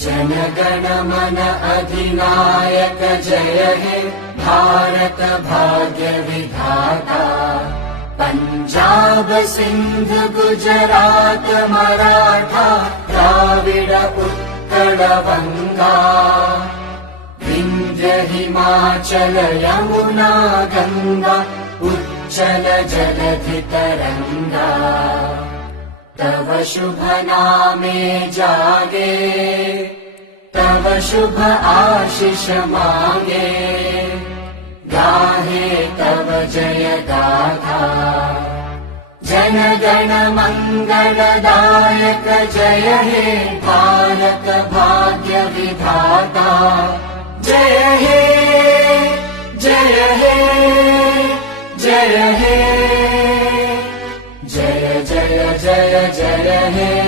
जनगण मन अधिनायक जय हे भारत भाग्य विधाता। पंजाब सिंध गुजरात मराठा द्राविड उत्कल बंगा। विंध्य हिमाचल यमुना गंगा उच्चल जलधि तरंगा। तव शुभ नामे जागे तव शुभ आशीष मांगे। गाहे तव जय गाथा जनगण मंगलदायक जय हे भारत भाग्य विधाता। जय हे जय हे जय हे जय जय जय जय हे।